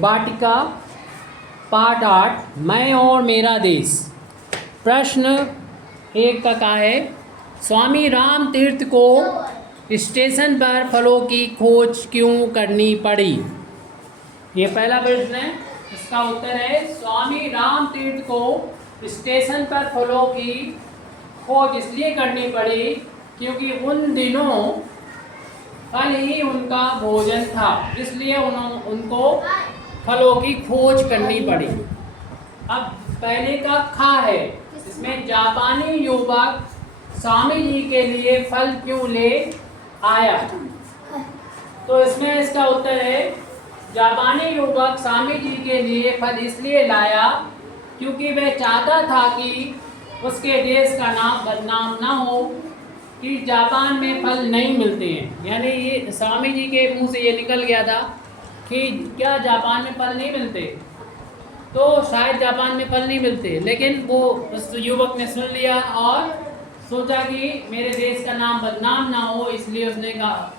वाटिका part 8 मैं और मेरा देश। प्रश्न 1 का क्या है? स्वामी राम तीर्थ को स्टेशन पर फलों की खोज क्यों करनी पड़ी? ये पहला प्रश्न है। इसका उत्तर है स्वामी राम तीर्थ को स्टेशन पर फलों की खोज इसलिए करनी पड़ी क्योंकि उन दिनों फल ही उनका भोजन था, इसलिए उनको फलों की खोज करनी पड़ी। अब पहले का खा है, इसमें जापानी युवक स्वामी जी के लिए फल क्यों ले आया? तो इसमें इसका उत्तर है जापानी युवक स्वामी जी के लिए फल इसलिए लाया क्योंकि वह चाहता था कि उसके देश का नाम बदनाम ना हो कि जापान में फल नहीं मिलते हैं। यानी ये स्वामी जी के मुंह से ये निकल गया था कि क्या जापान में फल नहीं मिलते, तो शायद जापान में फल नहीं मिलते, लेकिन वो उस युवक ने सुन लिया और सोचा कि मेरे देश का नाम बदनाम ना हो, इसलिए उसने कहा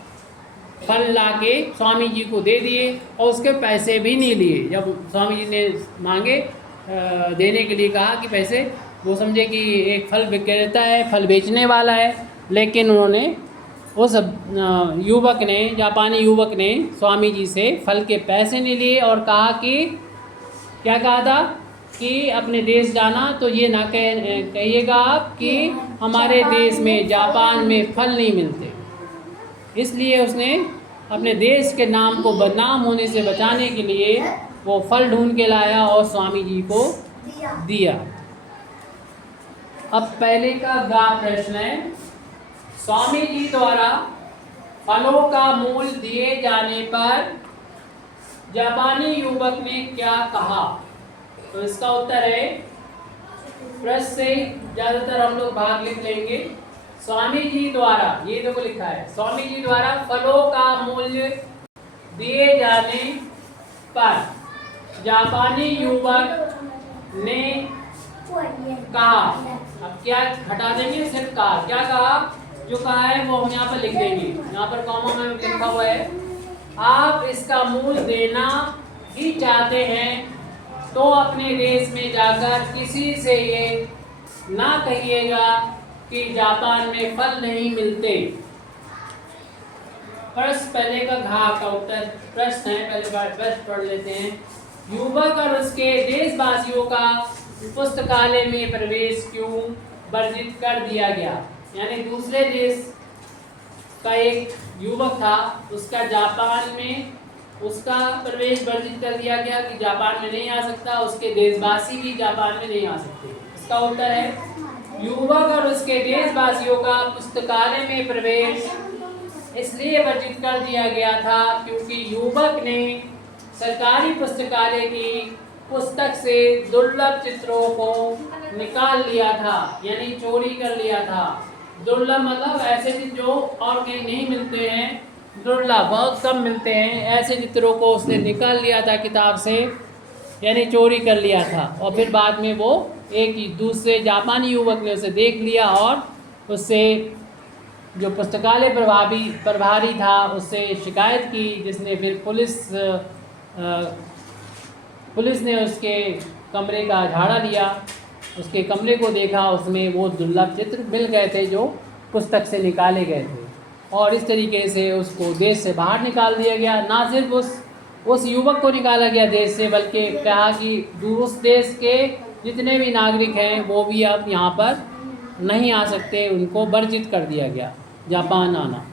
फल लाके स्वामी जी को दे दिए और उसके पैसे भी नहीं लिए। जब स्वामी जी ने मांगे देने के लिए कहा कि पैसे, वो समझे कि एक फल विक्रेता है, फल बेचने वाला है, लेकिन उन्होंने उस युवक ने, जापानी युवक ने स्वामी जी से फल के पैसे नहीं लिए और कहा कि क्या कहा था कि अपने देश जाना तो ये ना कहिएगा आप कि हमारे देश में जापान में फल नहीं मिलते। इसलिए उसने अपने देश के नाम को बदनाम होने से बचाने के लिए वो फल ढूंढ के लाया और स्वामी जी को दिया। अब पहले का गा प्रश्न है, स्वामी जी द्वारा फलों का मूल्य दिए जाने पर जापानी युवक ने क्या कहा? तो इसका उत्तर है, प्रश्न से ज़्यादातर हम लोग भाग लिख लेंगे। स्वामी जी द्वारा, ये देखो लिखा है, स्वामी जी द्वारा फलों का मूल्य दिए जाने पर जापानी युवक ने कहा। अब क्या हटा देंगे, सिर्फ कहा। क्या कहा? जो कहा है वो हम यहाँ पर लिख देंगे। यहाँ पर कॉमा में लिखा हुआ है, आप इसका मूल्य देना ही चाहते हैं तो अपने देश में जाकर किसी से ये ना कहिएगा कि जापान में फल नहीं मिलते। प्रश्न पहले का घा का उत्तर प्रश्न है, पहले बार प्रश्न पढ़ लेते हैं। युवक और उसके देशवासियों का पुस्तकालय में प्रवेश क्यों वर्जित कर दिया गया? यानी दूसरे देश का एक युवक था, उसका जापान में उसका प्रवेश वर्जित कर दिया गया कि जापान में नहीं आ सकता, उसके देशवासी भी जापान में नहीं आ सकते। इसका उत्तर है युवक और उसके देशवासियों का पुस्तकालय में प्रवेश इसलिए वर्जित कर दिया गया था क्योंकि युवक ने सरकारी पुस्तकालय की पुस्तक से दुर्लभ चित्रों को निकाल लिया था, यानी चोरी कर लिया था। दुर्लभ मतलब ऐसे चित्र जो और कहीं नहीं मिलते हैं, दुर्लभ बहुत कम मिलते हैं, ऐसे चित्रों को उसने निकाल लिया था किताब से, यानी चोरी कर लिया था। और फिर बाद में वो एक दूसरे जापानी युवक ने उसे देख लिया और उससे जो पुस्तकालय प्रभारी था उससे शिकायत की, जिसने फिर पुलिस ने उसके कमरे का झाड़ा लिया, उसके कमरे को देखा, उसमें वो दुर्लभ चित्र मिल गए थे जो पुस्तक से निकाले गए थे, और इस तरीके से उसको देश से बाहर निकाल दिया गया। ना सिर्फ उस युवक को निकाला गया देश से, बल्कि कहा कि उस देश के जितने भी नागरिक हैं वो भी अब यहाँ पर नहीं आ सकते, उनको वर्जित कर दिया गया जापान आना।